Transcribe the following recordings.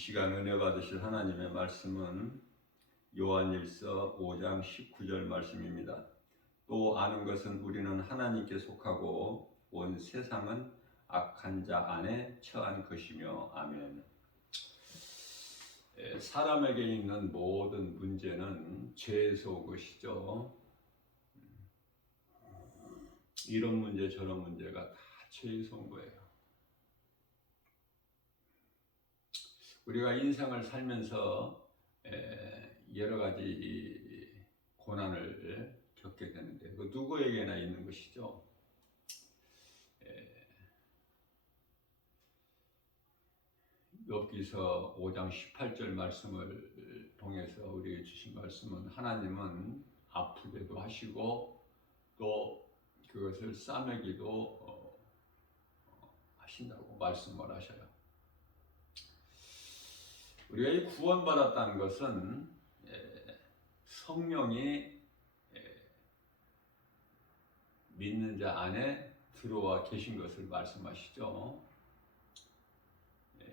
시간 은혜 받으실 하나님의 말씀은 요한일서 5장 19절 말씀입니다. 또 아는 것은 우리는 하나님께 속하고 온 세상은 악한 자 안에 처한 것이며. 아멘. 사람에게 있는 모든 문제는 죄에서 온 것이죠. 이런 문제 저런 문제가 다 죄에서 온 거예요. 우리가 인생을 살면서 여러 가지 고난을 겪게 되는데 그 누구에게나 있는 것이죠. 욥기서 5장 18절 말씀을 통해서 우리에게 주신 말씀은 하나님은 아프게도 하시고 또 그것을 싸매기도 하신다고 말씀을 하셔요. 우리가 이 구원받았다는 것은 성령이 믿는 자 안에 들어와 계신 것을 말씀하시죠.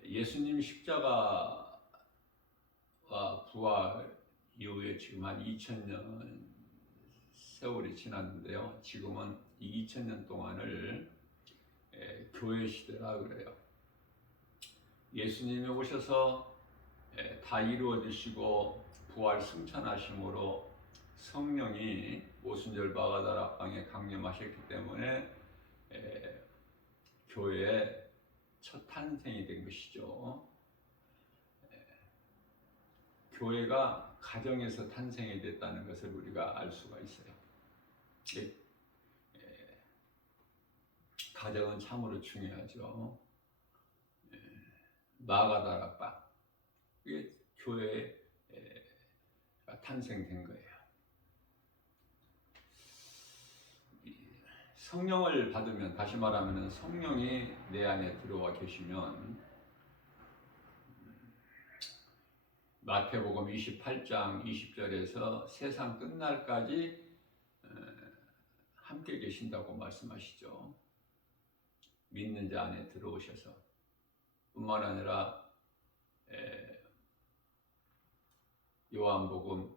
예수님 십자가와 부활 이후에 지금 한 2000년 세월이 지났는데요. 지금은 이 2000년 동안을 교회 시대라 그래요. 예수님이 오셔서 다 이루어지시고 부활 승천하심으로 성령이 오순절 마가다라 앞방에 강림하셨기 때문에 교회의 첫 탄생이 된 것이죠. 교회가 가정에서 탄생이 됐다는 것을 우리가 알 수가 있어요. 가정은 참으로 중요하죠. 마가다라 앞방, 이게 교회가 탄생된 거예요. 성령을 받으면, 다시 말하면 성령이 내 안에 들어와 계시면 마태복음 28장 20절에서 세상 끝날까지 함께 계신다고 말씀하시죠. 믿는 자 안에 들어오셔서 뿐만 아니라 요한복음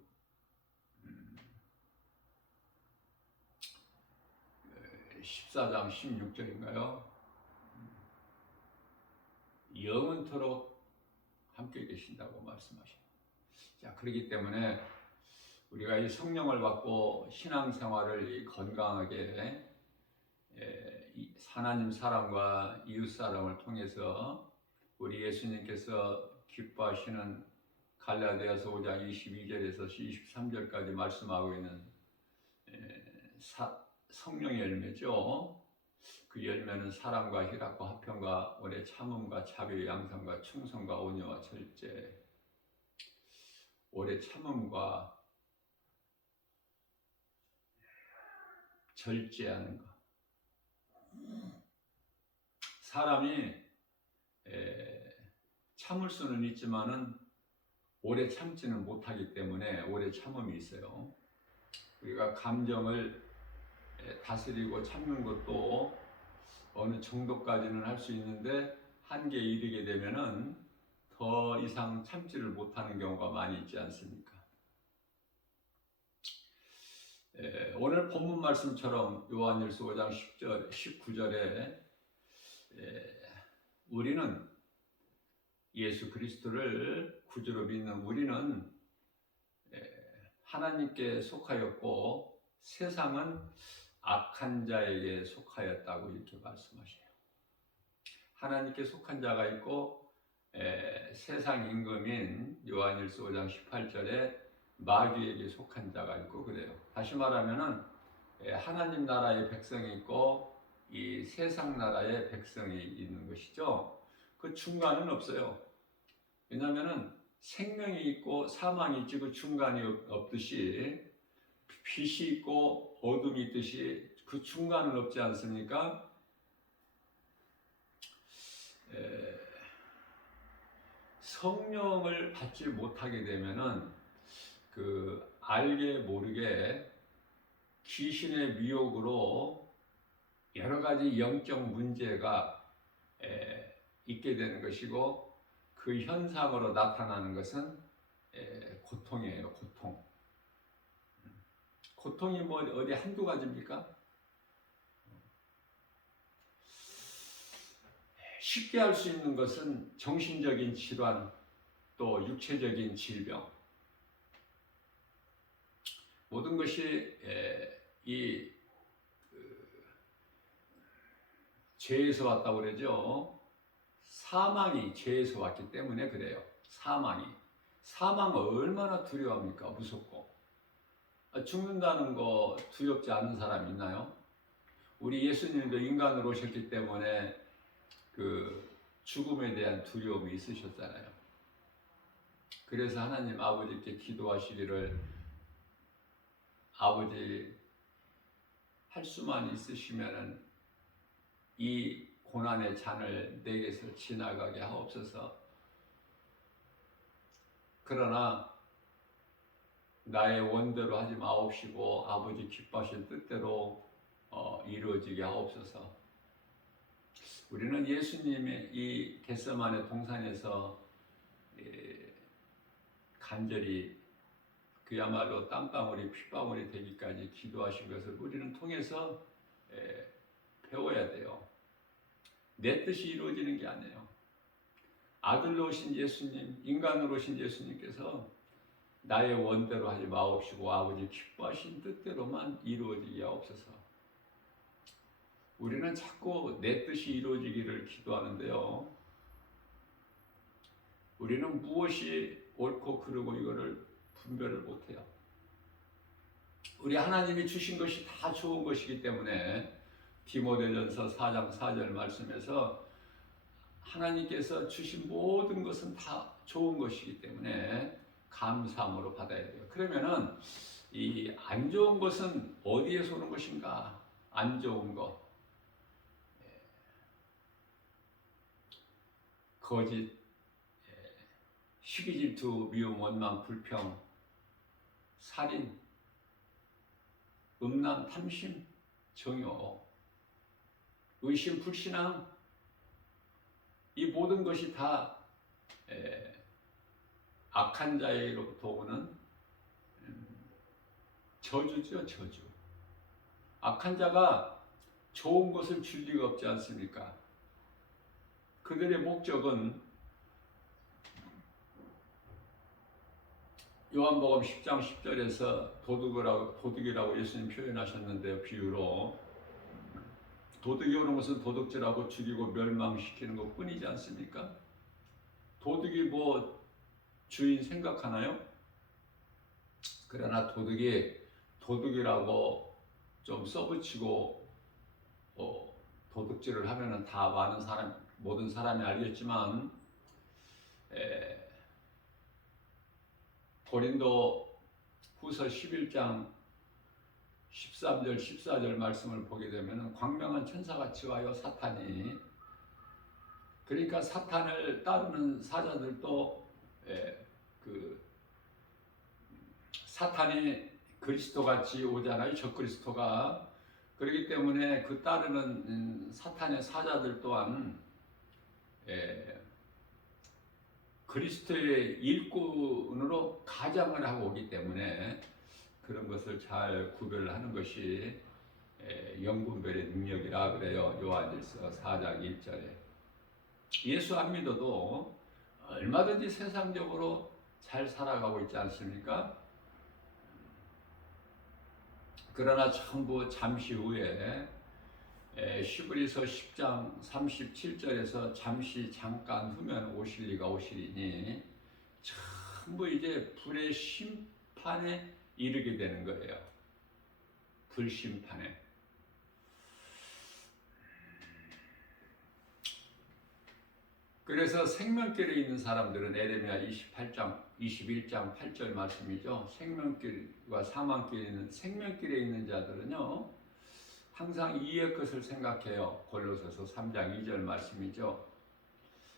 14장 16절인가요? 영원토록 함께 계신다고 말씀하셔요. 자, 그렇기 때문에 우리가 이 성령을 받고 신앙생활을 건강하게 하나님 사랑과 이웃 사랑을 통해서 우리 예수님께서 기뻐하시는 갈라디아서 5장 22절에서 23절까지 말씀하고 있는 성령의 열매죠. 그 열매는 사랑과 희락과 화평과 오래 참음과 자비 양선과 충성과 온유와 절제. 오래 참음과 절제하는 것. 사람이 참을 수는 있지만은 오래 참지는 못하기 때문에 오래 참음이 있어요. 우리가 감정을 다스리고 참는 것도 어느 정도까지는 할 수 있는데 한계에 이르게 되면은 더 이상 참지를 못하는 경우가 많이 있지 않습니까? 오늘 본문 말씀처럼 요한일서 5장 19절에 우리는 예수 그리스도를 구주로 믿는 우리는 하나님께 속하였고 세상은 악한 자에게 속하였다고 이렇게 말씀하셔요. 하나님께 속한 자가 있고 세상 임금인 요한일서 5장 18절에 마귀에게 속한 자가 있고 그래요. 다시 말하면은 하나님 나라의 백성이 있고 이 세상 나라의 백성이 있는 것이죠. 그 중간은 없어요. 왜냐하면은 생명이 있고 사망이 있지 그 중간이 없듯이 빛이 있고 어둠이 있듯이 그 중간은 없지 않습니까? 성령을 받지 못하게 되면은 그 알게 모르게 귀신의 미혹으로 여러 가지 영적 문제가 있게 되는 것이고 그 현상으로 나타나는 것은 고통이에요. 고통. 고통이 뭐 어디 한두 가지입니까? 쉽게 할 수 있는 것은 정신적인 질환, 또 육체적인 질병, 모든 것이 이 죄에서 왔다고 그러죠. 사망이 죄에서 왔기 때문에 그래요. 사망은 얼마나 두려워합니까? 무섭고. 죽는다는 거 두렵지 않은 사람 있나요? 우리 예수님도 인간으로 오셨기 때문에 그 죽음에 대한 두려움이 있으셨잖아요. 그래서 하나님 아버지께 기도하시기를, 아버지 할 수만 있으시면은 이 고난의 잔을 내게서 지나가게 하옵소서. 그러나 나의 원대로 하지 마옵시고 아버지 기뻐하신 뜻대로 이루어지게 하옵소서. 우리는 예수님의 이 겟세마네 동산에서 간절히 그야말로 땀방울이 핏방울이 되기까지 기도하신 것을 우리는 통해서 배워야 돼요. 내 뜻이 이루어지는 게 아니에요. 아들로 오신 예수님, 인간으로 오신 예수님께서 나의 원대로 하지 마옵시고 아버지 기뻐하신 뜻대로만 이루어지게 하옵소서. 우리는 자꾸 내 뜻이 이루어지기를 기도하는데요. 우리는 무엇이 옳고 그르고 이거를 분별을 못해요. 우리 하나님이 주신 것이 다 좋은 것이기 때문에 디모데전서 4장 4절 말씀에서 하나님께서 주신 모든 것은 다 좋은 것이기 때문에 감사함으로 받아야 돼요. 그러면은 이 안 좋은 것은 어디에서 오는 것인가? 안 좋은 것, 거짓, 시기 질투, 미움, 원망, 불평, 살인, 음란, 탐심, 정욕, 의심, 불신앙, 이 모든 것이 다 악한 자에로부터 오는 저주죠, 저주. 악한 자가 좋은 것을 줄 리가 없지 않습니까? 그들의 목적은 요한복음 10장 10절에서 도둑이라고 예수님 표현하셨는데요. 비유로 도둑이 오는 것은 도둑질하고 죽이고 멸망시키는 것 뿐이지 않습니까? 도둑이 뭐 주인 생각하나요? 그러나 도둑이 도둑이라고 좀 써붙이고 도둑질을 하면은 다 모든 사람이 알겠지만 고린도 후서 11장 13절 14절 말씀을 보게 되면 광명한 천사같이 와요. 사탄이. 그러니까 사탄을 따르는 사자들도 사탄이 그리스도같이 오잖아요. 적그리스도가. 그렇기 때문에 그 따르는 사탄의 사자들 또한 그리스도의 일꾼으로 가장을 하고 오기 때문에 그런 것을 잘 구별하는 것이 영분별의 능력이라 그래요. 요한일서 4장 1절에. 예수 안 믿어도 얼마든지 세상적으로 잘 살아가고 있지 않습니까? 그러나 전부 잠시 후에 히브리서 10장 37절에서 잠깐 후면 오실 리가 오시리니 전부 이제 불의 심판에 이르게 되는 거예요. 불심판에. 그래서 생명길에 있는 사람들은 에레미야 21장 8절 말씀이죠. 생명길과 사망길에 있는 생명길에 있는 자들은요. 항상 이의 것을 생각해요. 골로새서 3장 2절 말씀이죠.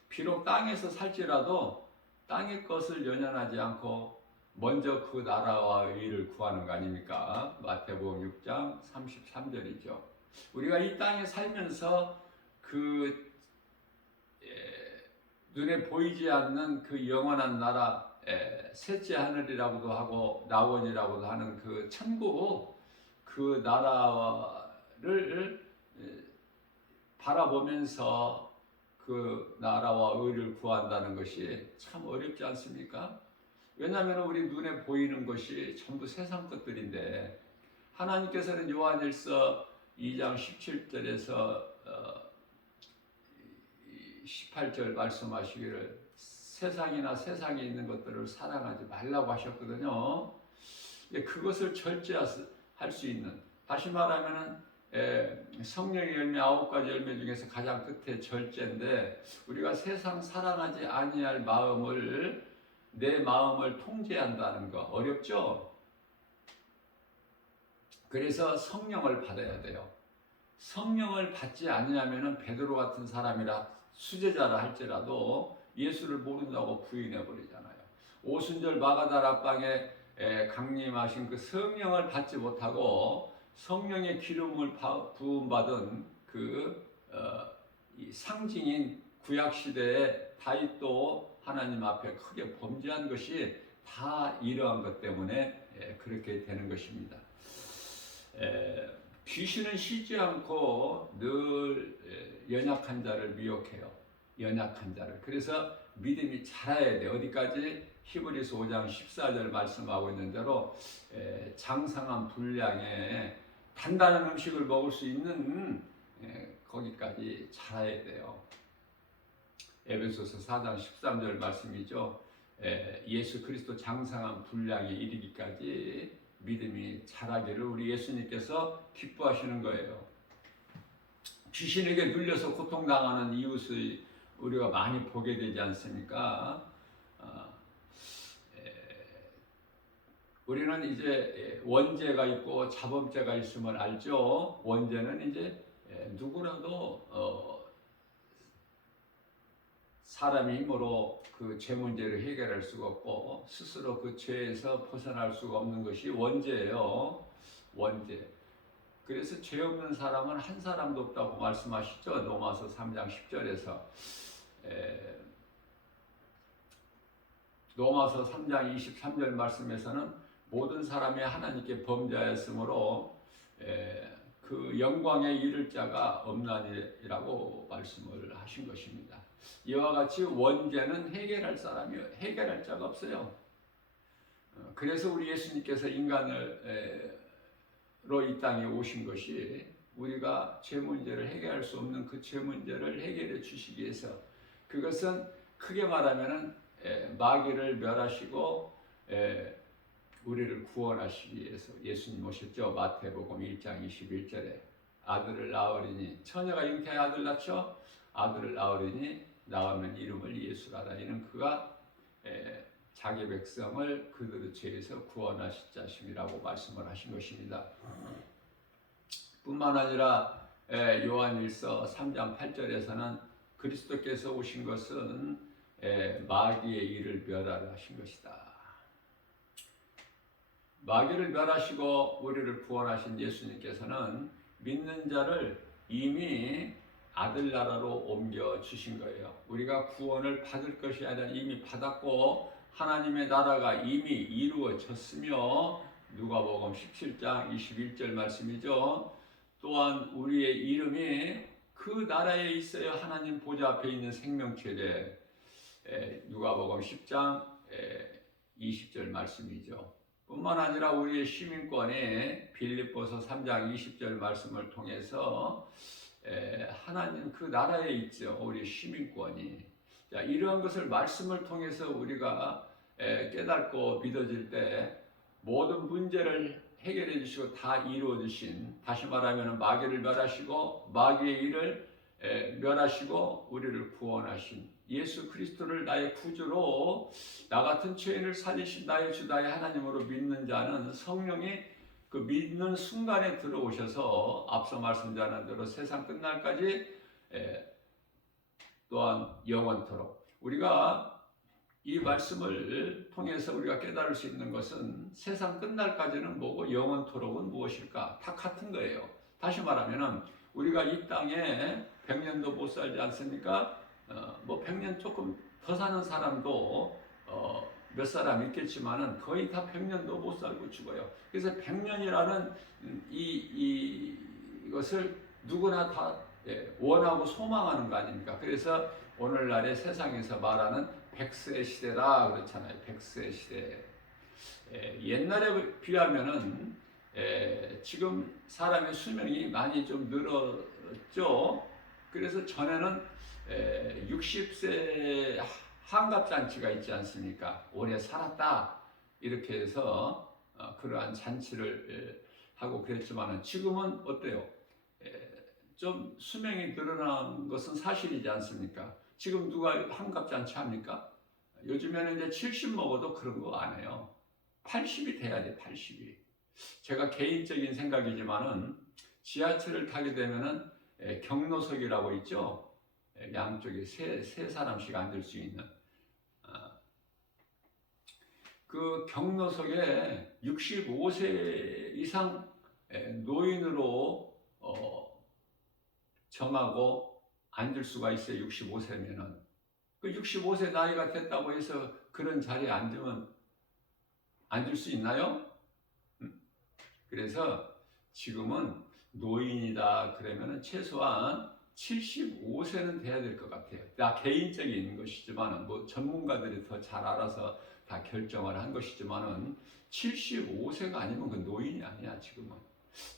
비록 땅에서 살지라도 땅의 것을 연연하지 않고 먼저 그 나라와 의를 구하는 거 아닙니까? 마태복음 6장 33절이죠. 우리가 이 땅에 살면서 그 눈에 보이지 않는 그 영원한 나라, 셋째 하늘이라고도 하고 낙원이라고도 하는 그 천국, 그 나라를 바라보면서 그 나라와 의를 구한다는 것이 참 어렵지 않습니까? 왜냐하면 우리 눈에 보이는 것이 전부 세상 것들인데, 하나님께서는 요한일서 2장 17절에서 18절 말씀하시기를 세상이나 세상에 있는 것들을 사랑하지 말라고 하셨거든요. 그것을 절제할 수 있는, 다시 말하면 성령의 열매 9가지 열매 중에서 가장 끝에 절제인데, 우리가 세상 사랑하지 아니할 마음을, 내 마음을 통제한다는 거 어렵죠? 그래서 성령을 받아야 돼요. 성령을 받지 않으면 베드로 같은 사람이라 수제자라 할지라도 예수를 모른다고 부인해 버리잖아요. 오순절 마가다라 방에 강림하신 그 성령을 받지 못하고 성령의 기름을 부음받은 그 상징인 구약 시대에 다윗도 하나님 앞에 크게 범죄한 것이 다 이러한 것 때문에 그렇게 되는 것입니다. 귀신은 쉬지 않고 늘 연약한 자를 미혹해요. 연약한 자를. 그래서 믿음이 자라야 돼. 어디까지? 히브리서 5장 14절 말씀하고 있는 대로 장성한 분량의 단단한 음식을 먹을 수 있는 거기까지 자라야 돼요. 에베소서 4장 13절 말씀이죠. 예수 그리스도 장성한 분량에 이르기까지 믿음이 자라기를 우리 예수님께서 기뻐하시는 거예요. 귀신에게 눌려서 고통당하는 이웃을 우리가 많이 보게 되지 않습니까? 우리는 이제 원죄가 있고 자범죄가 있음을 알죠. 원죄는 이제 누구라도 사람의 힘으로 그 죄 문제를 해결할 수가 없고 스스로 그 죄에서 벗어날 수가 없는 것이 원죄예요. 원죄. 그래서 죄 없는 사람은 한 사람도 없다고 말씀하시죠. 로마서 3장 10절에서. 로마서 3장 23절 말씀에서는 모든 사람이 하나님께 범죄하였으므로 그 영광에 이를 자가 없나니라고 말씀을 하신 것입니다. 이와 같이 원죄는 해결할 자가 없어요. 그래서 우리 예수님께서 인간으로 이 땅에 오신 것이 우리가 죄 문제를 해결할 수 없는 그 죄 문제를 해결해 주시기 위해서, 그것은 크게 말하면 마귀를 멸하시고 우리를 구원하시기 위해서 예수님 오셨죠. 마태복음 1장 21절에 아들을 낳으리니, 처녀가 잉태의 아들 낳죠. 아들을 낳으리니 낳으면 이름을 예수라 하라. 이는 그가 자기 백성을 그들의 죄에서 구원하실 자심이라고 말씀을 하신 것입니다. 뿐만 아니라 요한일서 3장 8절에서는 그리스도께서 오신 것은 마귀의 일을 멸하려 하신 것이다. 마귀를 멸하시고 우리를 구원하신 예수님께서는 믿는 자를 이미 아들 나라로 옮겨 주신 거예요. 우리가 구원을 받을 것이 아니라 이미 받았고 하나님의 나라가 이미 이루어졌으며, 누가복음 17장 21절 말씀이죠. 또한 우리의 이름이 그 나라에 있어야 하나님 보좌 앞에 있는 생명체래. 누가복음 10장 20절 말씀이죠. 뿐만 아니라 우리의 시민권이 빌립보서 3장 20절 말씀을 통해서 하나님 그 나라에 있죠. 우리 시민권이. 자, 이러한 것을 말씀을 통해서 우리가 깨닫고 믿어질 때 모든 문제를 해결해 주시고 다 이루어 주신, 다시 말하면 마귀를 멸하시고 마귀의 일을 멸하시고 우리를 구원하신 예수 그리스도를 나의 구주로, 나 같은 죄인을 살리신 나의 주 나의 하나님으로 믿는 자는 성령이 그 믿는 순간에 들어오셔서 앞서 말씀드린 대로 세상 끝날까지 또한 영원토록, 우리가 이 말씀을 통해서 우리가 깨달을 수 있는 것은 세상 끝날까지는 뭐고 영원토록은 무엇일까? 다 같은 거예요. 다시 말하면 우리가 이 땅에 100년도 못 살지 않습니까? 뭐 100년 조금 더 사는 사람도 몇 사람 있겠지만은 거의 다 100년도 못 살고 죽어요. 그래서 100년이라는 이것을 누구나 다 원하고 소망하는 거 아닙니까? 그래서 오늘날의 세상에서 말하는 100세 시대다 그렇잖아요. 100세 시대. 옛날에 비하면은 지금 사람의 수명이 많이 좀 늘었죠. 그래서 전에는 60세 환갑잔치가 있지 않습니까? 오래 살았다 이렇게 해서 그러한 잔치를 하고 그랬지만 지금은 어때요? 좀 수명이 늘어난 것은 사실이지 않습니까? 지금 누가 환갑잔치 합니까? 요즘에는 이제 70 먹어도 그런 거 안 해요. 80이 돼야 돼, 80이. 제가 개인적인 생각이지만은 지하철을 타게 되면은 경로석이라고 있죠. 양쪽에 세 사람씩 앉을 수 있는 그 경로석에 65세 이상 노인으로 정하고 앉을 수가 있어요. 65세면은 그 65세 나이가 됐다고 해서 그런 자리에 앉을 수 있나요? 그래서 지금은 노인이다 그러면은 최소한 75세는 돼야 될 것 같아요. 나 개인적인 것이지만은 뭐 전문가들이 더 잘 알아서 다 결정을 한 것이지만은 75세가 아니면 그 노인이 아니야 지금은.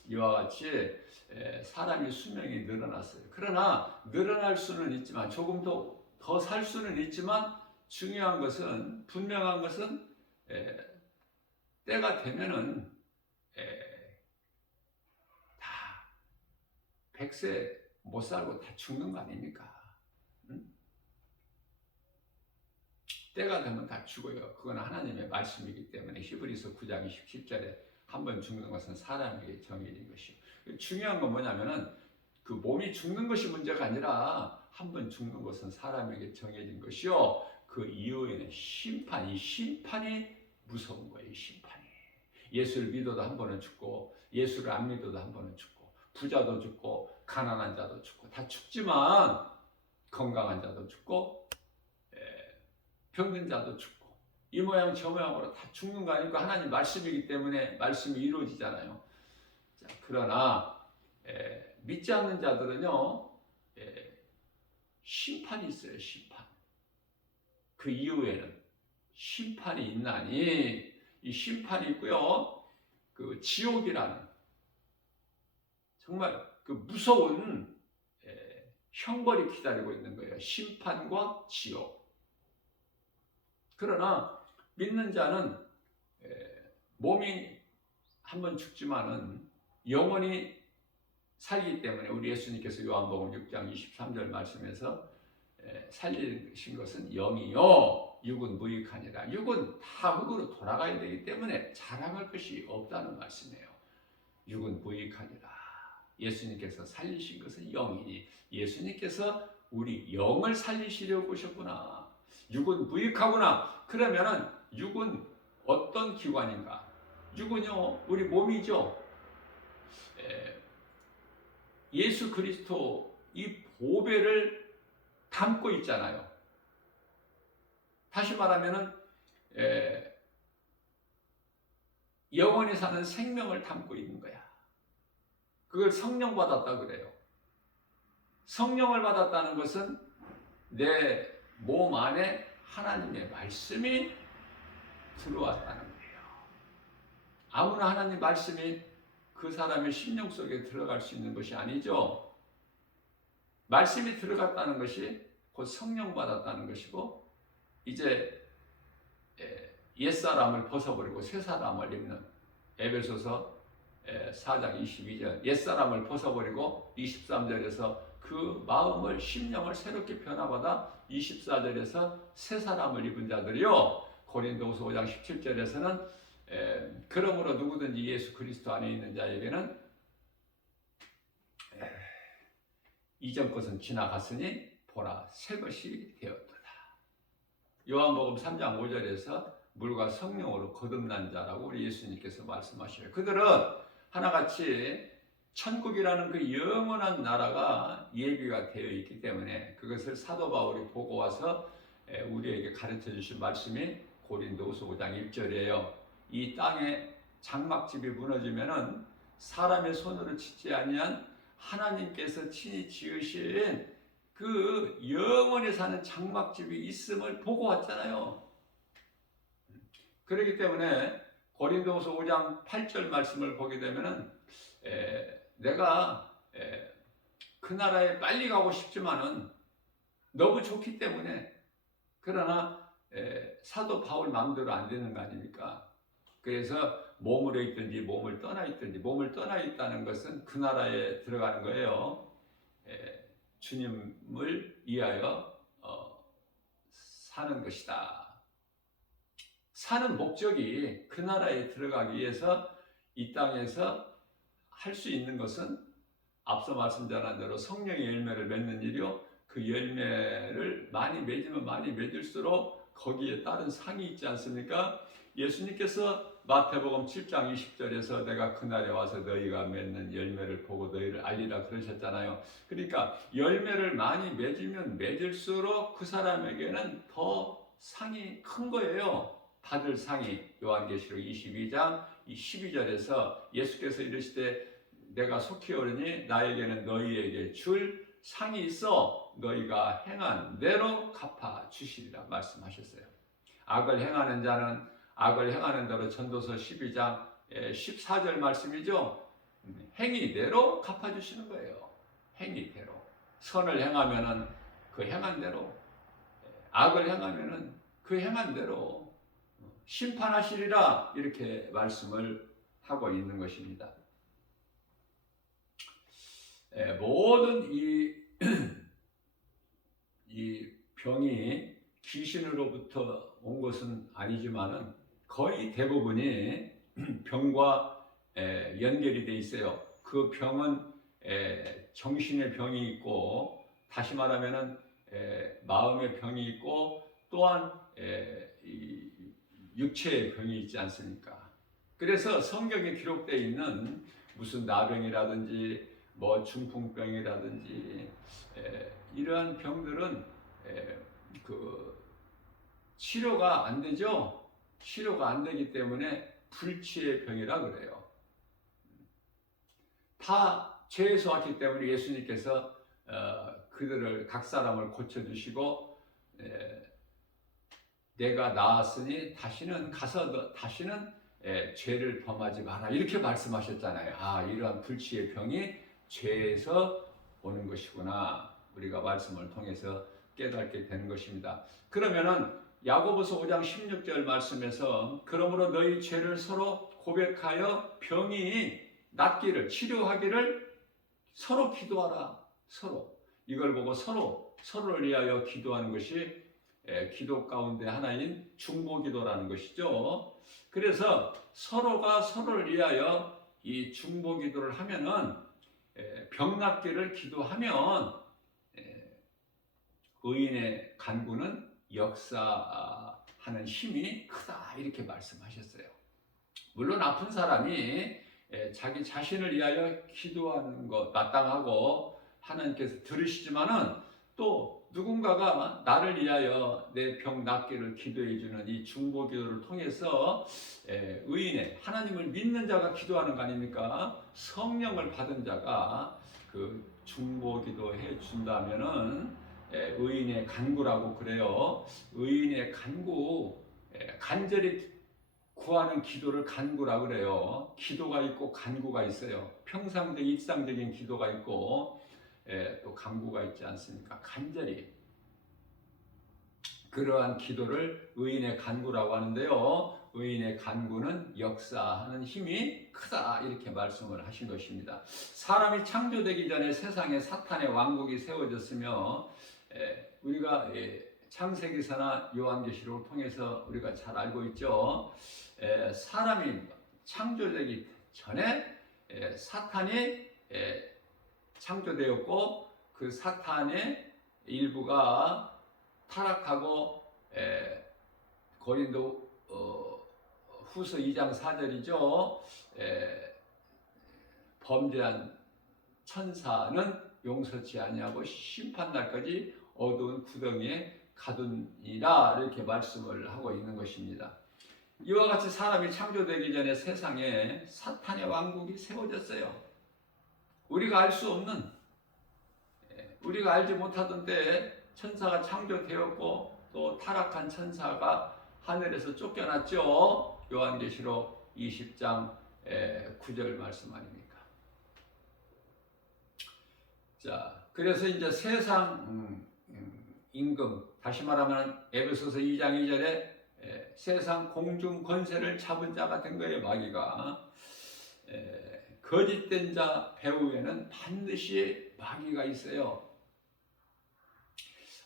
이와 같이 사람의 수명이 늘어났어요. 그러나 늘어날 수는 있지만 조금 더 살 수는 있지만 중요한 것은 분명한 것은 때가 되면은 다 100세 못 살고 다 죽는 거 아닙니까? 응? 때가 되면 다 죽어요. 그건 하나님의 말씀이기 때문에 히브리서 9장 27절에 한 번 죽는 것은 사람에게 정해진 것이요. 중요한 건 뭐냐면은 그 몸이 죽는 것이 문제가 아니라 한 번 죽는 것은 사람에게 정해진 것이요. 그 이후에는 심판이 무서운 거예요. 심판이. 예수를 믿어도 한 번은 죽고 예수를 안 믿어도 한 번은 죽고 부자도 죽고 가난한 자도 죽고 다 죽지만 건강한 자도 죽고 병든 자도 죽고 이 모양 저 모양으로 다 죽는 거 아니고 하나님 말씀이기 때문에 말씀이 이루어지잖아요. 자, 그러나 믿지 않는 자들은요 심판이 있어요. 심판. 그 이후에는 심판이 있나니 이 심판이 있고요. 그 지옥이라는 정말 그 무서운 형벌이 기다리고 있는 거예요. 심판과 지옥. 그러나 믿는 자는 몸이 한번 죽지만은 영원히 살기 때문에 우리 예수님께서 요한복음 6장 23절 말씀에서 살리신 것은 영이요 육은 무익하니라. 육은 다 흙으로 돌아가야 되기 때문에 자랑할 것이 없다는 말씀이에요. 육은 무익하니라. 예수님께서 살리신 것은 영이니 예수님께서 우리 영을 살리시려고 오셨구나. 육은 무익하구나. 그러면은 육은 어떤 기관인가? 육은요 우리 몸이죠. 예수 그리스도 이 보배를 담고 있잖아요. 다시 말하면은 영원히 사는 생명을 담고 있는 거야. 그걸 성령 받았다 그래요. 성령을 받았다는 것은 내 몸 안에 하나님의 말씀이 들어왔다는 거예요. 아무나 하나님 말씀이 그 사람의 심령 속에 들어갈 수 있는 것이 아니죠. 말씀이 들어갔다는 것이 곧 성령 받았다는 것이고 이제 옛사람을 벗어버리고 새사람을 입는 에베소서 4장 22절 옛사람을 벗어버리고 23절에서 그 마음을 심령을 새롭게 변화받아 24절에서 새사람을 입은 자들이요 고린도후서 5장 17절에서는 그러므로 누구든지 예수 그리스도 안에 있는 자에게는 이전 것은 지나갔으니 보라 새 것이 되었도다. 요한복음 3장 5절에서 물과 성령으로 거듭난 자라고 우리 예수님께서 말씀하셔요. 그들은 하나같이 천국이라는 그 영원한 나라가 예비가 되어 있기 때문에 그것을 사도 바울이 보고 와서 우리에게 가르쳐 주신 말씀이 고린도후서 5장 1절이에요. 이 땅에 장막집이 무너지면은 사람의 손으로 짓지 아니한 하나님께서 친히 지으신 그 영원히 사는 장막집이 있음을 보고 왔잖아요. 그렇기 때문에 고린도후서 5장 8절 말씀을 보게 되면은 내가 그 나라에 빨리 가고 싶지만은 너무 좋기 때문에, 그러나 사도 바울 마음대로 안 되는 거 아닙니까? 그래서 몸으로 있든지 몸을 떠나 있든지, 몸을 떠나 있다는 것은 그 나라에 들어가는 거예요. 주님을 위하여 사는 것이다. 사는 목적이 그 나라에 들어가기 위해서 이 땅에서 할 수 있는 것은 앞서 말씀드린 대로 성령의 열매를 맺는 일이요, 그 열매를 많이 맺으면 많이 맺을수록 거기에 따른 상이 있지 않습니까? 예수님께서 마태복음 7장 20절에서 내가 그날에 와서 너희가 맺는 열매를 보고 너희를 알리라 그러셨잖아요. 그러니까 열매를 많이 맺으면 맺을수록 그 사람에게는 더 상이 큰 거예요. 받을 상이. 요한계시록 22장 12절에서 예수께서 이르시되 내가 속히 오르니 나에게는 너희에게 줄 상이 있어 너희가 행한 대로 갚아 주시리라 말씀하셨어요. 악을 행하는 자는 악을 행하는 대로, 전도서 12장 14절 말씀이죠. 행위대로 갚아주시는 거예요. 행위대로. 선을 행하면은 그 행한 대로, 악을 행하면은 그 행한 대로 심판하시리라, 이렇게 말씀을 하고 있는 것입니다. 모든 이 병이 귀신으로부터 온 것은 아니지만은 거의 대부분이 병과 연결이 돼 있어요. 그 병은 정신의 병이 있고, 다시 말하면은 마음의 병이 있고, 또한 육체의 병이 있지 않습니까? 그래서 성경에 기록되어 있는 무슨 나병이라든지 뭐 중풍병이라든지 이러한 병들은 그 치료가 안 되죠. 치료가 안 되기 때문에 불치의 병이라 그래요. 다 죄에서 왔기 때문에 예수님께서 그들을 각 사람을 고쳐주시고 내가 나았으니 다시는 가서 다시는 죄를 범하지 마라, 이렇게 말씀하셨잖아요. 아, 이러한 불치의 병이 죄에서 오는 것이구나, 우리가 말씀을 통해서 깨닫게 되는 것입니다. 그러면은 야고보서 5장 16절 말씀에서 그러므로 너희 죄를 서로 고백하여 병이 낫기를, 치료하기를 서로 기도하라. 서로. 이걸 보고 서로를 위하여 기도하는 것이 기도 가운데 하나인 중보기도라는 것이죠. 그래서 서로가 서로를 위하여 이 중보기도를 하면은 병 낫기를 기도하면 의인의 간구는 역사하는 힘이 크다, 이렇게 말씀하셨어요. 물론 아픈 사람이 자기 자신을 위하여 기도하는 것 마땅하고 하나님께서 들으시지만은, 또 누군가가 나를 위하여 내 병 낫기를 기도해 주는 이 중보 기도를 통해서 의인의, 하나님을 믿는 자가 기도하는 거 아닙니까? 성령을 받은 자가 그 중보 기도해 준다면은 의인의 간구라고 그래요. 의인의 간구, 간절히 구하는 기도를 간구라고 그래요. 기도가 있고 간구가 있어요. 평상적 일상적인 기도가 있고 또 간구가 있지 않습니까? 간절히. 그러한 기도를 의인의 간구라고 하는데요. 의인의 간구는 역사하는 힘이 크다, 이렇게 말씀을 하신 것입니다. 사람이 창조되기 전에 세상에 사탄의 왕국이 세워졌으며, 우리가 창세기서나 요한계시록을 통해서 우리가 잘 알고 있죠. 사람이 창조되기 전에 사탄이 창조되었고, 그 사탄의 일부가 타락하고 고린도 후서 2장 4절이죠. 범죄한 천사는 용서치 아니하고 심판날까지 어두운 구덩이에 가두니라 이렇게 말씀을 하고 있는 것입니다. 이와 같이 사람이 창조되기 전에 세상에 사탄의 왕국이 세워졌어요. 우리가 알 수 없는, 우리가 알지 못하던 때에 천사가 창조되었고 또 타락한 천사가 하늘에서 쫓겨났죠. 요한계시록 20장 9절 말씀 아닙니까? 자, 그래서 이제 세상 임금, 다시 말하면 에베소서 2장 2절에 세상 공중 권세를 잡은 자가 된 거예요. 마귀가. 거짓된 자 배후에는 반드시 마귀가 있어요.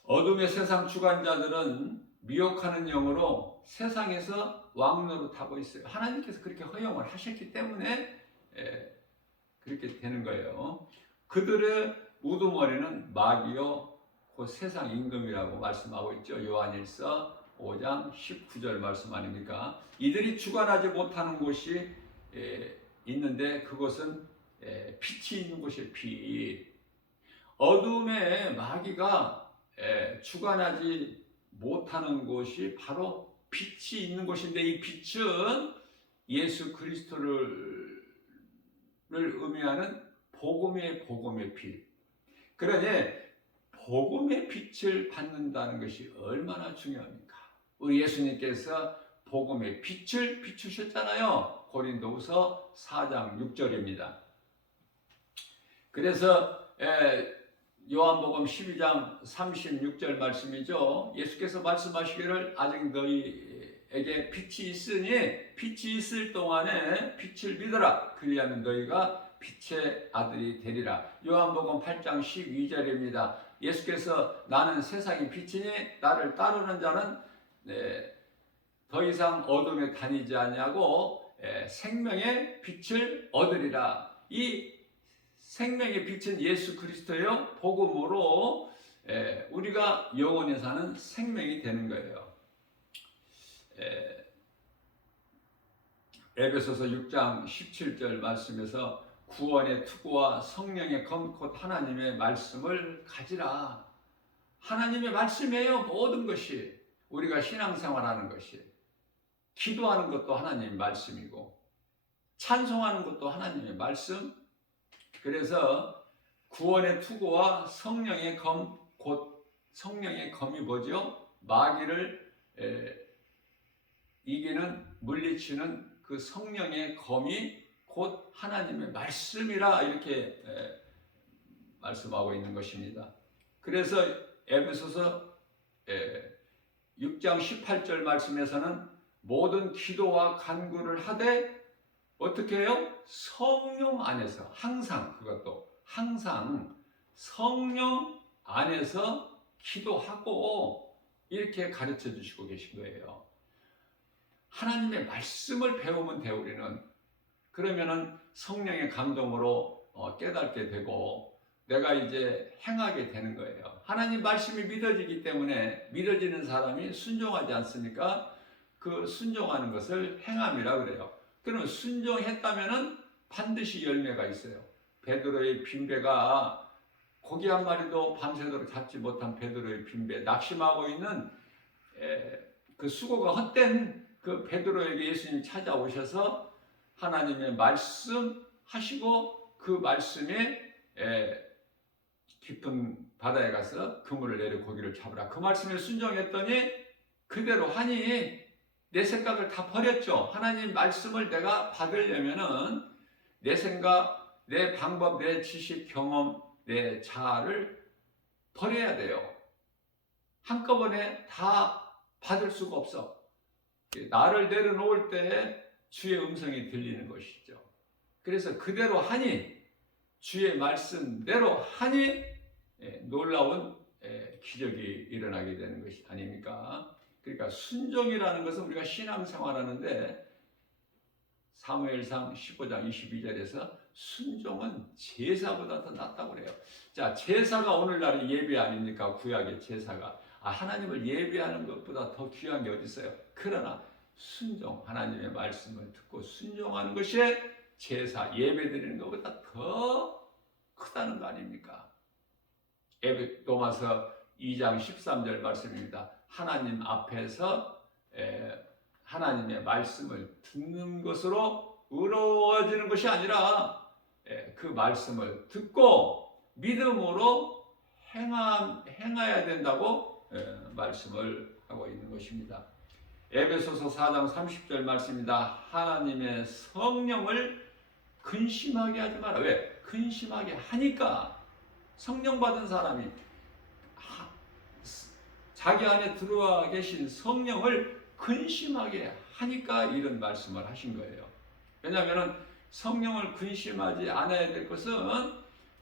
어둠의 세상 주관자들은 미혹하는 영으로 세상에서 왕노릇하고 있어요. 하나님께서 그렇게 허용을 하셨기 때문에 그렇게 되는 거예요. 그들의 우두머리는 마귀요 곧 세상 임금이라고 말씀하고 있죠. 요한일서 5장 19절 말씀 아닙니까? 이들이 주관하지 못하는 곳이 있는데 그것은 빛이 있는 곳이에요. 빛. 어둠의 마귀가 주관하지 못하는 곳이 바로 빛이 있는 곳인데 이 빛은 예수 그리스도를 의미하는 복음의 빛. 그러니 복음의 빛을 받는다는 것이 얼마나 중요합니까? 우리 예수님께서 복음의 빛을 비추셨잖아요. 고린도후서 4장 6절입니다. 그래서 요한복음 12장 36절 말씀이죠. 예수께서 말씀하시기를 아직 너희에게 빛이 있으니 빛이 있을 동안에 빛을 믿어라. 그리하면 너희가 빛의 아들이 되리라. 요한복음 8장 12절입니다. 예수께서 나는 세상의 빛이니 나를 따르는 자는 더 이상 어둠에 다니지 아니하고 생명의 빛을 얻으리라. 이 생명의 빛은 예수 그리스도요 복음으로 우리가 영원히 사는 생명이 되는 거예요. 에베소서 6장 17절 말씀에서 구원의 투구와 성령의 검 곧 하나님의 말씀을 가지라. 하나님의 말씀이에요. 모든 것이. 우리가 신앙생활하는 것이. 기도하는 것도 하나님의 말씀이고 찬송하는 것도 하나님의 말씀. 그래서 구원의 투구와 성령의 검, 곧 성령의 검이 뭐죠? 마귀를 이기는, 물리치는 그 성령의 검이 곧 하나님의 말씀이라 이렇게 말씀하고 있는 것입니다. 그래서 에베소서 6장 18절 말씀에서는 모든 기도와 간구를 하되 어떻게 해요? 성령 안에서 항상 그것도 항상 성령 안에서 기도하고 이렇게 가르쳐 주시고 계신 거예요. 하나님의 말씀을 배우면 돼요. 우리는 그러면은 성령의 감동으로 깨닫게 되고 내가 이제 행하게 되는 거예요. 하나님 말씀이 믿어지기 때문에 믿어지는 사람이 순종하지 않습니까? 그 순종하는 것을 행함이라 그래요. 그러면 순종했다면은 반드시 열매가 있어요. 베드로의 빈배가 고기 한 마리도 밤새도록 잡지 못한 베드로의 빈배, 낙심하고 있는 그 수고가 헛된 그 베드로에게 예수님이 찾아오셔서 하나님의 말씀 하시고 그 말씀에 깊은 바다에 가서 그물을 내려 고기를 잡으라. 그 말씀에 순종했더니 그대로 하니 내 생각을 다 버렸죠. 하나님 말씀을 내가 받으려면은 내 생각, 내 방법, 내 지식, 경험, 내 자아를 버려야 돼요. 한꺼번에 다 받을 수가 없어. 나를 내려놓을 때 주의 음성이 들리는 것이죠. 그래서 그대로 하니, 주의 말씀대로 하니 놀라운 기적이 일어나게 되는 것이 아닙니까? 그러니까 순종이라는 것은 우리가 신앙생활하는데 사무엘상 15장 22절에서 순종은 제사보다 더 낫다고 그래요. 자, 제사가 오늘날의 예배 아닙니까? 구약의 제사가. 하나님을 예배하는 것보다 더 귀한 게 어디 있어요? 그러나 순종, 하나님의 말씀을 듣고 순종하는 것이 제사, 예배 드리는 것보다 더 크다는 거 아닙니까? 로마서 2장 13절 말씀입니다. 하나님 앞에서 하나님의 말씀을 듣는 것으로 의로워지는 것이 아니라 그 말씀을 듣고 믿음으로 행해야 된다고 말씀을 하고 있는 것입니다. 에베소서 4장 30절 말씀입니다. 하나님의 성령을 근심하게 하지 마라. 왜? 근심하게 하니까 성령 받은 사람이 자기 안에 들어와 계신 성령을 근심하게 하니까 이런 말씀을 하신 거예요. 왜냐하면 성령을 근심하지 않아야 될 것은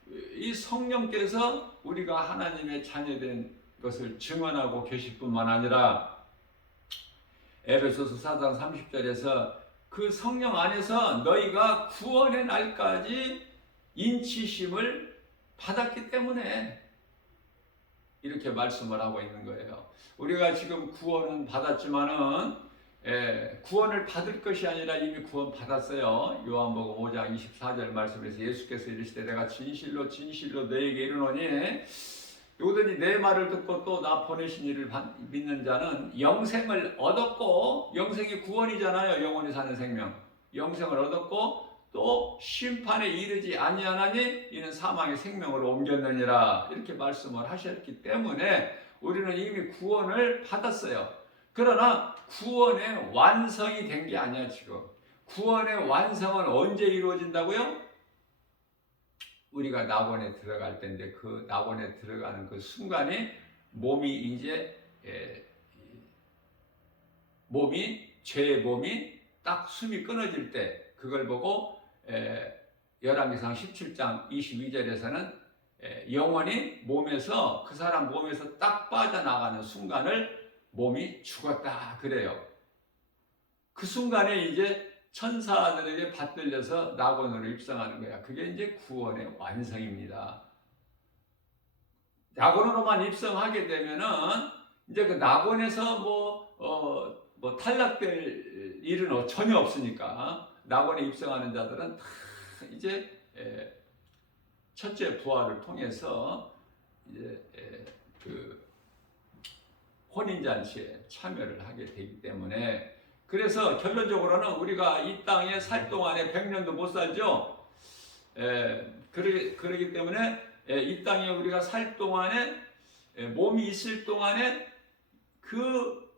이 성령께서 우리가 하나님의 자녀된 것을 증언하고 계실 뿐만 아니라 에베소서 4장 30절에서 그 성령 안에서 너희가 구원의 날까지 인치심을 받았기 때문에 이렇게 말씀을 하고 있는 거예요. 우리가 지금 구원은 받았지만은 구원을 받을 것이 아니라 이미 구원 받았어요. 요한복음 5장 24절 말씀에서 예수께서 이르시되 내가 진실로 진실로 너에게 이르노니 누구든지 내 말을 듣고 또 나 보내신 이를 믿는 자는 영생을 얻었고, 영생이 구원이잖아요. 영원히 사는 생명. 영생을 얻었고 또 심판에 이르지 아니하나니 이는 사망의 생명으로 옮겼느니라. 이렇게 말씀을 하셨기 때문에 우리는 이미 구원을 받았어요. 그러나 구원의 완성이 된 게 아니야. 지금 구원의 완성은 언제 이루어진다고요? 우리가 낙원에 들어갈 때인데 그 낙원에 들어가는 그 순간에 몸이 이제 죄의 몸이 딱 숨이 끊어질 때 그걸 보고 열왕기상 17장 22절에서는 영혼이 몸에서 그 사람 몸에서 딱 빠져나가는 순간을 몸이 죽었다 그래요. 그 순간에 이제 천사들에게 받들려서 낙원으로 입성하는 거야. 그게 이제 구원의 완성입니다. 낙원으로만 입성하게 되면은 이제 그 낙원에서 탈락될 일은 전혀 없으니까 낙원에 입성하는 자들은 다 이제 첫째 부활을 통해서 이제 그 혼인잔치에 참여를 하게 되기 때문에 그래서 결론적으로는 우리가 이 땅에 살 동안에 100년도 못 살죠. 그러기 때문에 이 땅에 우리가 살 동안에 몸이 있을 동안에 그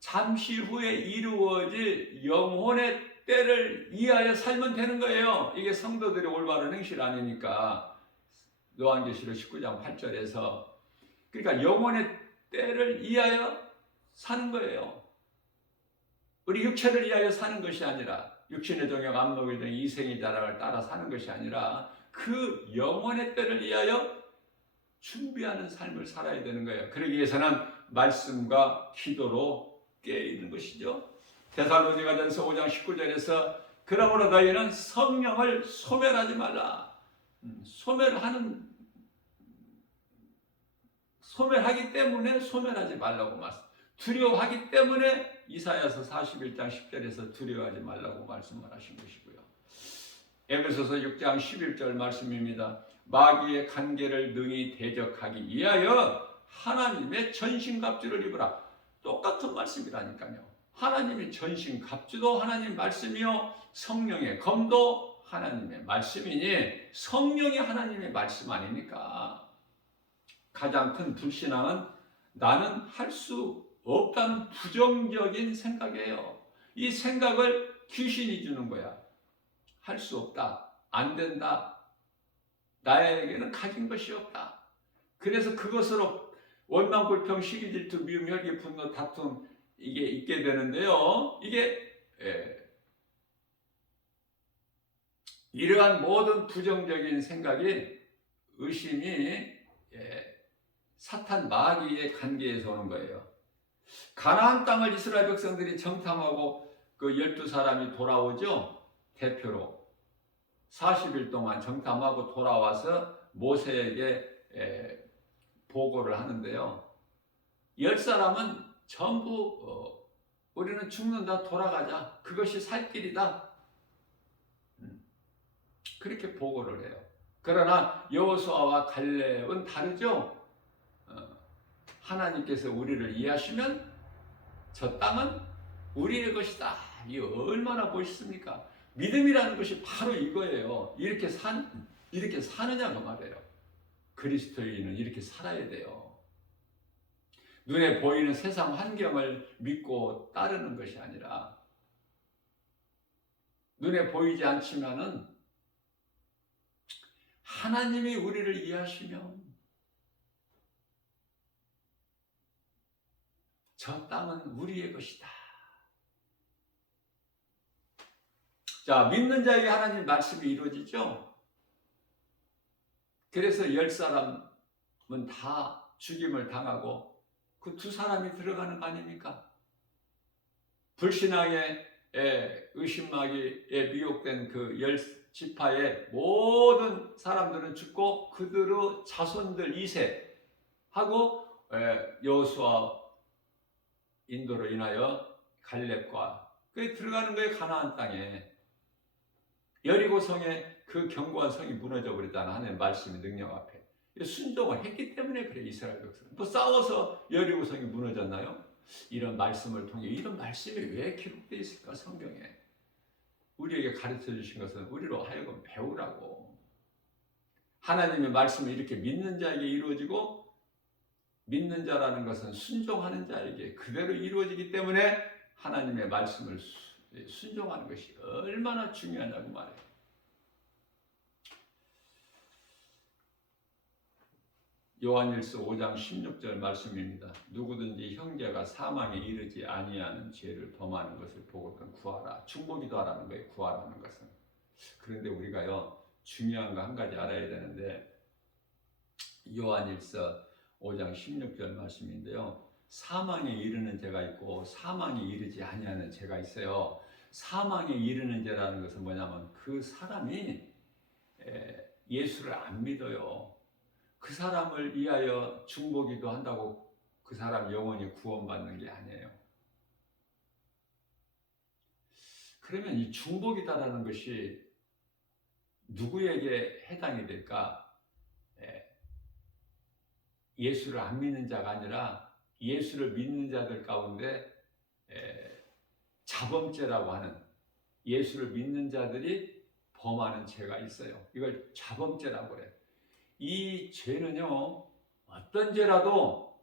잠시 후에 이루어질 영혼의 때를 이해하여 살면 되는 거예요. 이게 성도들의 올바른 행실 아니니까. 요한계시록 19장 8절에서 그러니까 영혼의 때를 이해하여 사는 거예요. 우리 육체를 위하여 사는 것이 아니라 육신의 정욕, 안목의 정욕, 이생의 자랑을 따라 사는 것이 아니라 그 영혼의 때를 위하여 준비하는 삶을 살아야 되는 거예요. 그러기 위해서는 말씀과 기도로 깨어있는 것이죠. 데살로니가전서 5장 19절에서 그러므로 너희는 성령을 소멸하지 말라. 소멸하기 때문에 소멸하지 말라고 말씀. 두려워하기 때문에 이사야서 41장 10절에서 두려워하지 말라고 말씀을 하신 것이고요. 에베소서 6장 11절 말씀입니다. 마귀의 간계를 능히 대적하기 위하여 하나님의 전신갑주를 입으라. 똑같은 말씀이라니까요. 하나님의 전신갑주도 하나님 말씀이요 성령의 검도 하나님의 말씀이니 성령이 하나님의 말씀 아닙니까? 가장 큰 불신앙은 나는 할 수 없다는 부정적인 생각이에요. 이 생각을 귀신이 주는 거야. 할 수 없다. 안 된다. 나에게는 가진 것이 없다. 그래서 그것으로 원망, 불평, 시기, 질투, 미움, 혈기, 분노, 다툼 이게 있게 되는데요. 이게 이러한 모든 부정적인 생각이 의심이 사탄 마귀의 관계에서 오는 거예요. 가나안 땅을 이스라엘 백성들이 정탐하고 그 12사람이 돌아오죠. 대표로 40일 동안 정탐하고 돌아와서 모세에게 보고를 하는데요. 10사람은 전부 우리는 죽는다, 돌아가자, 그것이 살 길이다, 그렇게 보고를 해요. 그러나 여호수아와 갈렙은 다르죠. 하나님께서 우리를 이해하시면 저 땅은 우리의 것이다. 이게 얼마나 멋있습니까? 믿음이라는 것이 바로 이거예요. 이렇게 사느냐고 말이에요. 그리스도인은 이렇게 살아야 돼요. 눈에 보이는 세상 환경을 믿고 따르는 것이 아니라 눈에 보이지 않지만은 하나님이 우리를 이해하시면 저 땅은 우리의 것이다. 자, 믿는 자에게 하나님 말씀이 이루어지죠. 그래서 10사람은 다 죽임을 당하고 그 2사람이 들어가는 거 아닙니까? 불신앙의 의심마귀에 미혹된 그 10지파의 모든 사람들은 죽고 그들의 자손들 2세하고 여호수아 인도로 인하여 갈렙과 그 들어가는 거예요. 가나안 땅에. 여리고성의 그 견고한 성이 무너져 버렸다는 하나님의 말씀의 능력 앞에 순종을 했기 때문에 그래. 이스라엘 백성은 뭐 싸워서 여리고성이 무너졌나요? 이런 말씀을 통해 이런 말씀이 왜 기록되어 있을까? 성경에 우리에게 가르쳐 주신 것은 우리로 하여금 배우라고. 하나님의 말씀이 이렇게 믿는 자에게 이루어지고 믿는 자라는 것은 순종하는 자에게 그대로 이루어지기 때문에 하나님의 말씀을 순종하는 것이 얼마나 중요하냐고 말해요. 요한일서 5장 16절 말씀입니다. 누구든지 형제가 사망에 이르지 아니하는 죄를 범하는 것을 보거든 구하라. 중보기도 하라는 거예요. 구하라는 것은. 그런데 우리가요 중요한 거 한 가지 알아야 되는데 요한일서 5장 16절 말씀인데요. 사망에 이르는 죄가 있고 사망에 이르지 아니하는 죄가 있어요. 사망에 이르는 죄라는 것은 뭐냐면 그 사람이 예수를 안 믿어요. 그 사람을 위하여 중보기도 한다고 그 사람 영원히 구원받는 게 아니에요. 그러면 이 중보기다라는 것이 누구에게 해당이 될까? 예수를 안 믿는 자가 아니라 예수를 믿는 자들 가운데 자범죄라고 하는 예수를 믿는 자들이 범하는 죄가 있어요. 이걸 자범죄라고 그래요. 이 죄는요 어떤 죄라도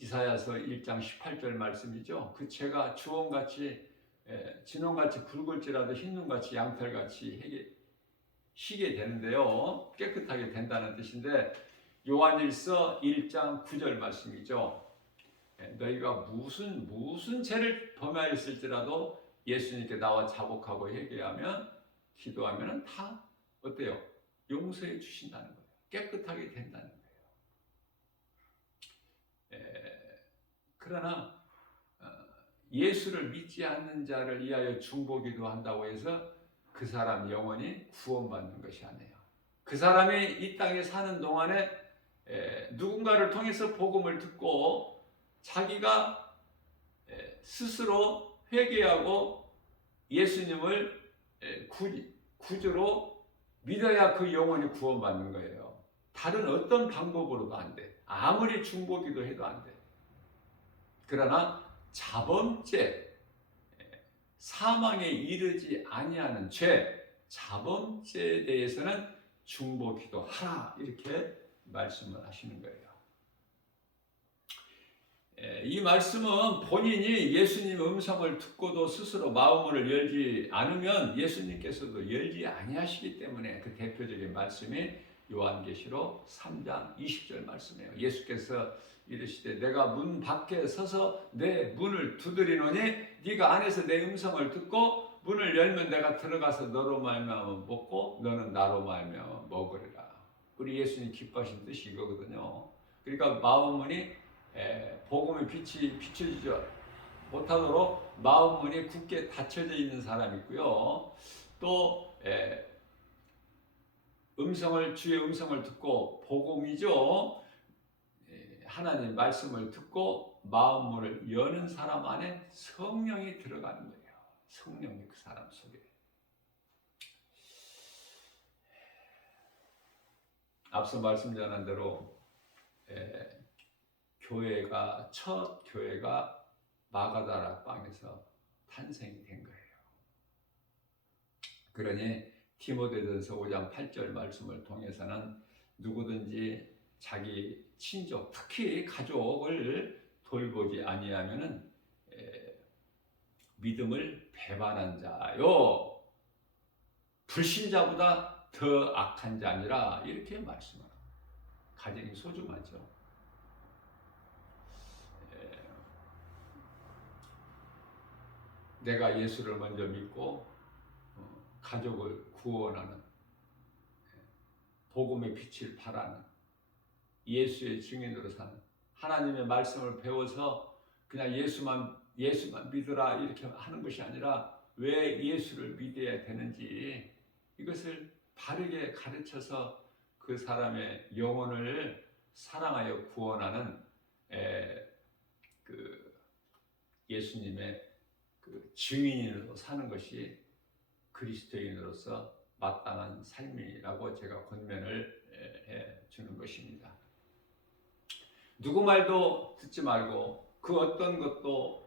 이사야서 1장 18절 말씀이죠. 그 죄가 주홍같이 진홍같이 붉을지라도 흰눈같이 양털같이 희게 되는데요. 깨끗하게 된다는 뜻인데 요한일서 1장 9절 말씀이죠. 너희가 무슨 죄를 범하였을지라도 예수님께 나와 자복하고 회개하면 기도하면 다 어때요? 용서해 주신다는 거예요. 깨끗하게 된다는 거예요. 그러나 예수를 믿지 않는 자를 위하여 중보기도 한다고 해서 그 사람 영원히 구원받는 것이 아니에요. 그 사람이 이 땅에 사는 동안에 누군가를 통해서 복음을 듣고 자기가 스스로 회개하고 예수님을 구주로 믿어야 그 영혼이 구원받는 거예요. 다른 어떤 방법으로도 안 돼. 아무리 중보기도 해도 안 돼. 그러나 자범죄, 사망에 이르지 아니하는 죄, 자범죄에 대해서는 중보기도 하라 이렇게 말씀을 하시는 거예요. 이 말씀은 본인이 예수님 음성을 듣고도 스스로 마음을 열지 않으면 예수님께서도 열지 아니하시기 때문에 그 대표적인 말씀이 요한계시록 3장 20절 말씀이에요. 예수께서 이르시되 내가 문 밖에 서서 내 문을 두드리노니 네가 안에서 내 음성을 듣고 문을 열면 내가 들어가서 너로 말미암아 먹고 너는 나로 말미암아 먹으리라. 우리 예수님 기뻐하신 뜻이 이거거든요. 그러니까 마음문이 복음의 빛이 비춰지지 못하도록 마음문이 굳게 닫혀져 있는 사람이 있고요. 또 주의 음성을 듣고 복음이죠. 하나님 말씀을 듣고 마음문을 여는 사람 안에 성령이 들어가는 거예요. 성령이 그 사람 속에. 앞서 말씀 전한 대로 첫 교회가 마가다라 방에서 탄생이 된 거예요. 그러니 디모데전서 5장 8절 말씀을 통해서는 누구든지 자기 친족, 특히 가족을 돌보지 아니하면은 믿음을 배반한 자요, 불신자보다 더 악한 자니라, 이렇게 말씀합니다. 가정이 소중하죠. 내가 예수를 먼저 믿고 가족을 구원하는, 복음의 빛을 발하는, 예수의 증인으로 사는, 하나님의 말씀을 배워서 그냥 예수만 믿으라 이렇게 하는 것이 아니라 왜 예수를 믿어야 되는지 이것을 바르게 가르쳐서 그 사람의 영혼을 사랑하여 구원하는 그 예수님의 그 증인으로 사는 것이 그리스도인으로서 마땅한 삶이라고 제가 권면을 해 주는 것입니다. 누구 말도 듣지 말고 그 어떤 것도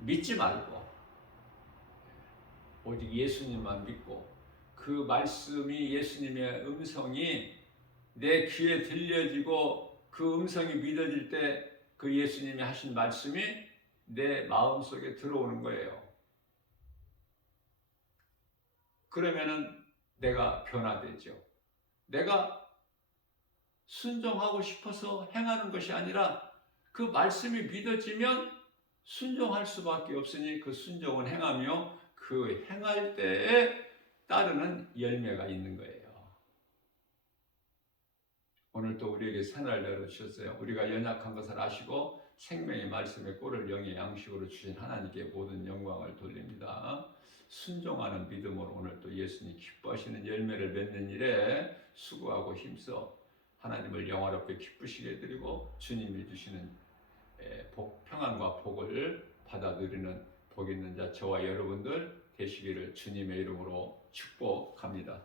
믿지 말고 오직 예수님만 믿고, 그 말씀이, 예수님의 음성이 내 귀에 들려지고 그 음성이 믿어질 때 그 예수님이 하신 말씀이 내 마음속에 들어오는 거예요. 그러면은 내가 변화되죠. 내가 순종하고 싶어서 행하는 것이 아니라 그 말씀이 믿어지면 순종할 수밖에 없으니 그 순종은 행하며 그 행할 때에 따르는 열매가 있는 거예요. 오늘 또 우리에게 새날 열어주셨어요. 우리가 연약한 것을 아시고 생명의 말씀의 꼴을 영의 양식으로 주신 하나님께 모든 영광을 돌립니다. 순종하는 믿음으로 오늘 또 예수님 기뻐하시는 열매를 맺는 일에 수고하고 힘써 하나님을 영화롭게 기쁘시게 해드리고 주님이 주시는 평안과 복을 받아 누리는 복 있는 자 저와 여러분들 되시기를 주님의 이름으로 축복합니다.